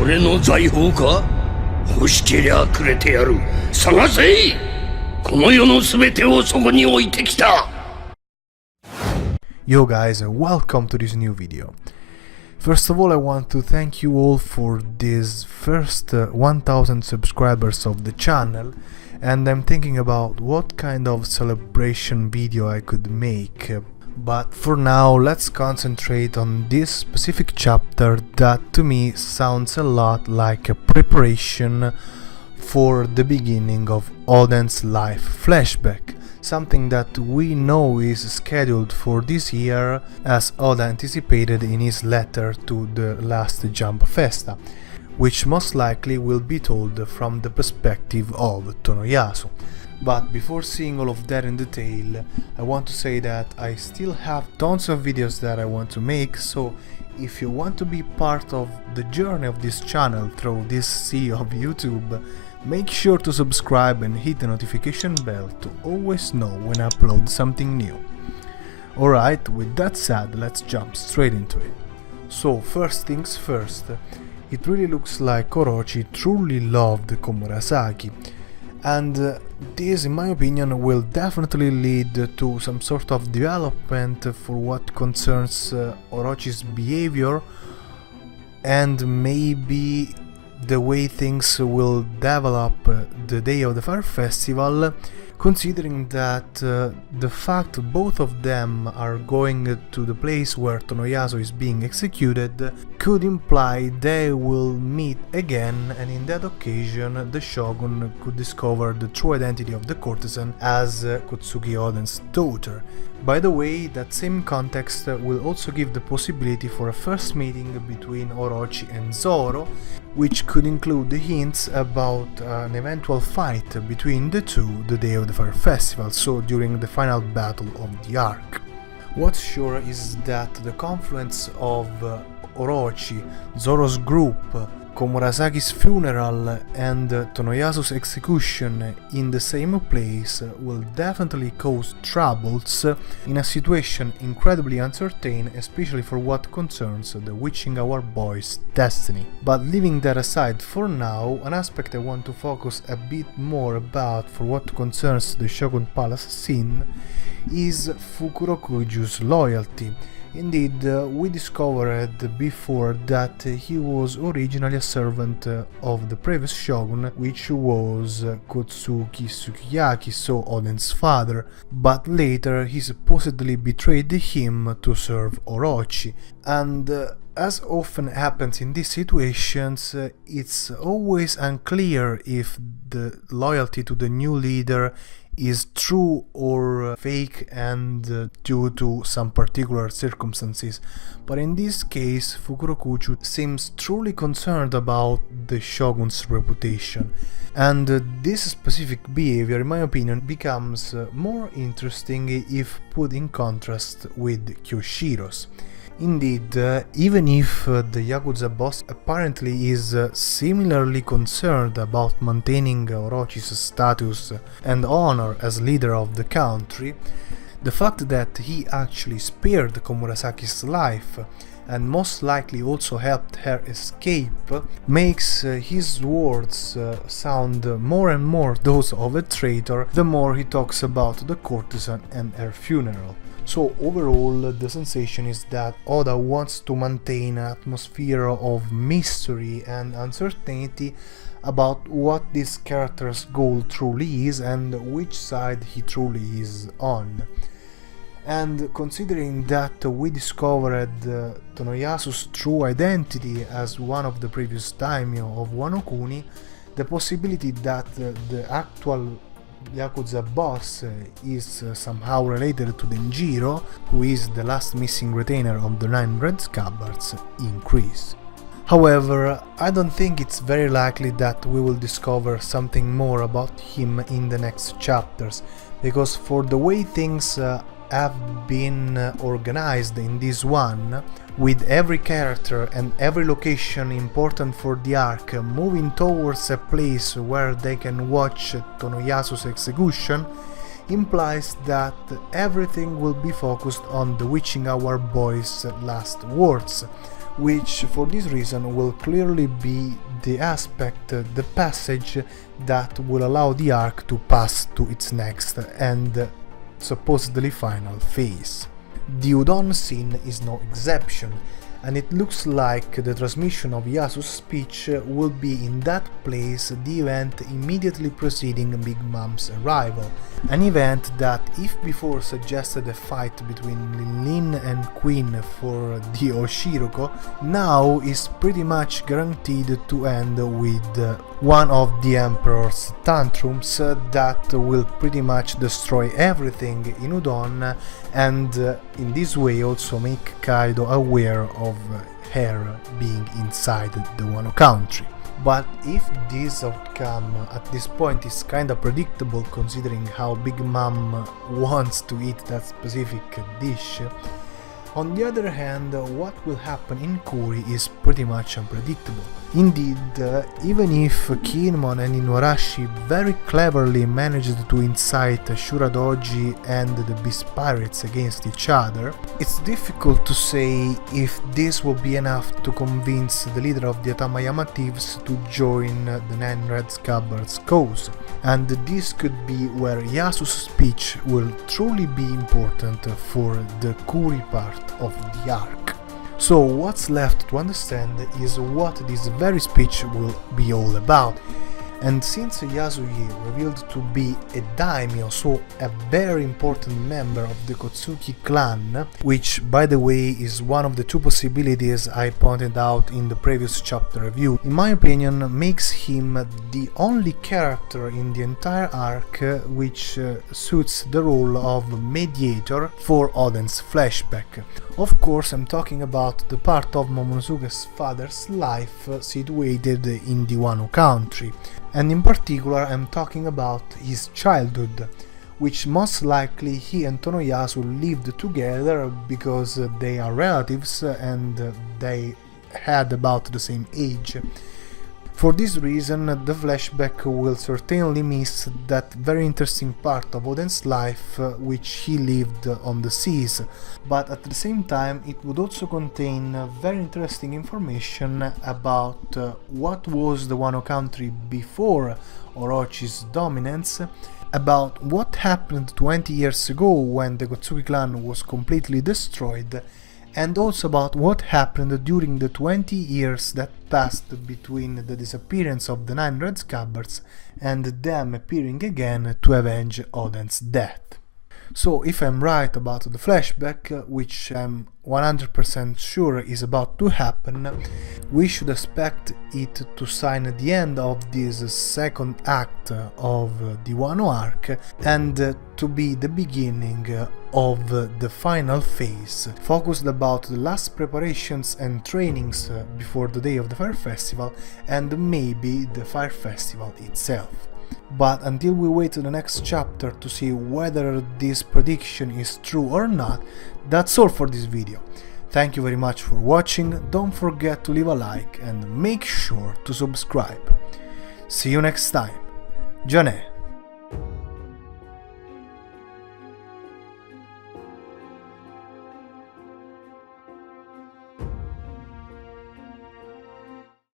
俺の財宝か？欲しけりゃくれてやる。探せ！この世のすべてをそこに置いてきた。 Yo guys, welcome to this new video. First of all, I want to thank you all for this first 1000 subscribers of the channel, and I'm thinking about what kind of celebration video I could make. But for now, let's concentrate on this specific chapter that to me sounds a lot like a preparation for the beginning of Oden's life flashback, something that we know is scheduled for this year, as Oda anticipated in his letter to the Last Jump Festa, which most likely will be told from the perspective of Tonoyasu. But before seeing all of that in detail, I want to say that I still have tons of videos that I want to make, so if you want to be part of the journey of this channel through this sea of YouTube, make sure to subscribe and hit the notification bell to always know when I upload something new. Alright, with that said, let's jump straight into it. So, first things first, it really looks like Orochi truly loved Komurasaki, and this, in my opinion, will definitely lead to some sort of development for what concerns Orochi's behavior, and maybe the way things will develop the day of the Fire Festival, considering that the fact both of them are going to the place where Tonoyasu is being executed could imply they will meet again, and in that occasion the shogun could discover the true identity of the courtesan as Kozuki Oden's daughter. By the way, that same context will also give the possibility for a first meeting between Orochi and Zoro, which could include hints about an eventual fight between the two the day of the Fire Festival, so during the final battle of the arc. What's sure is that the confluence of Orochi, Zoro's group, Komurasaki's funeral and Tonoyasu's execution in the same place will definitely cause troubles in a situation incredibly uncertain, especially for what concerns the Witching Hour boy's destiny. But leaving that aside for now, an aspect I want to focus a bit more about for what concerns the Shogun Palace scene is Fukurokuju's loyalty. Indeed, we discovered before that he was originally a servant of the previous shogun, which was Kotsuki Sukiyaki, so Oden's father, but later he supposedly betrayed him to serve Orochi, and as often happens in these situations, it's always unclear if the loyalty to the new leader is true or fake and due to some particular circumstances. But in this case, Fukurokuju seems truly concerned about the shogun's reputation, and this specific behavior, in my opinion, becomes more interesting if put in contrast with Kyoshiro's. Indeed, even if the Yakuza boss apparently is similarly concerned about maintaining Orochi's status and honor as leader of the country, the fact that he actually spared Komurasaki's life and most likely also helped her escape makes his words sound more and more those of a traitor the more he talks about the courtesan and her funeral. So overall, the sensation is that Oda wants to maintain an atmosphere of mystery and uncertainty about what this character's goal truly is and which side he truly is on. And considering that we discovered Tonoyasu's true identity as one of the previous daimyo of Wano Kuni, the possibility that the actual Yakuza boss is somehow related to Denjiro, who is the last missing retainer of the 9 red scabbards, increase. However, I don't think it's very likely that we will discover something more about him in the next chapters, because for the way things have been organized in this one, with every character and every location important for the arc moving towards a place where they can watch Tonoyasu's execution, implies that everything will be focused on the Witching Hour boy's last words, which for this reason will clearly be the aspect, the passage that will allow the arc to pass to its next and supposedly final phase. The Udon scene is no exception, and it looks like the transmission of Yasu's speech will be in that place, the event immediately preceding Big Mom's arrival. An event that, if before suggested a fight between Lin and Queen for the Oshiroko, now is pretty much guaranteed to end with one of the Emperor's tantrums that will pretty much destroy everything in Udon, and in this way also make Kaido aware of her being inside the Wano country. But if this outcome at this point is kinda predictable considering how Big Mom wants to eat that specific dish, on the other hand, what will happen in Kuri is pretty much unpredictable. Indeed, even if Kinemon and Inuarashi very cleverly managed to incite Shuradoji and the Beast Pirates against each other, it's difficult to say if this will be enough to convince the leader of the Atamayama thieves to join the Nine Red Scabbards' cause, and this could be where Yasu's speech will truly be important for the Kuri part of the arc. So what's left to understand is what this very speech will be all about. And since Yasuye revealed to be a daimyo, so a very important member of the Kozuki clan, which by the way is one of the two possibilities I pointed out in the previous chapter review, in my opinion makes him the only character in the entire arc which suits the role of mediator for Oden's flashback. Of course, I'm talking about the part of Momonosuke's father's life situated in the Wano country, and in particular I'm talking about his childhood, which most likely he and Tonoyasu lived together because they are relatives and they had about the same age. For this reason, the flashback will certainly miss that very interesting part of Oden's life which he lived on the seas, but at the same time it would also contain very interesting information about what was the Wano country before Orochi's dominance, about what happened 20 years ago when the Kozuki clan was completely destroyed, and also about what happened during the 20 years that passed between the disappearance of the Nine Red Scabbards and them appearing again to avenge Oden's death. So if I'm right about the flashback, which I'm 100% sure is about to happen, we should expect it to sign the end of this second act of the Wano Arc and to be the beginning of the final phase, focused about the last preparations and trainings before the day of the Fire Festival and maybe the Fire Festival itself. But until we wait to the next chapter to see whether this prediction is true or not, that's all for this video. Thank you very much for watching, don't forget to leave a like and make sure to subscribe. See you next time. Johnny.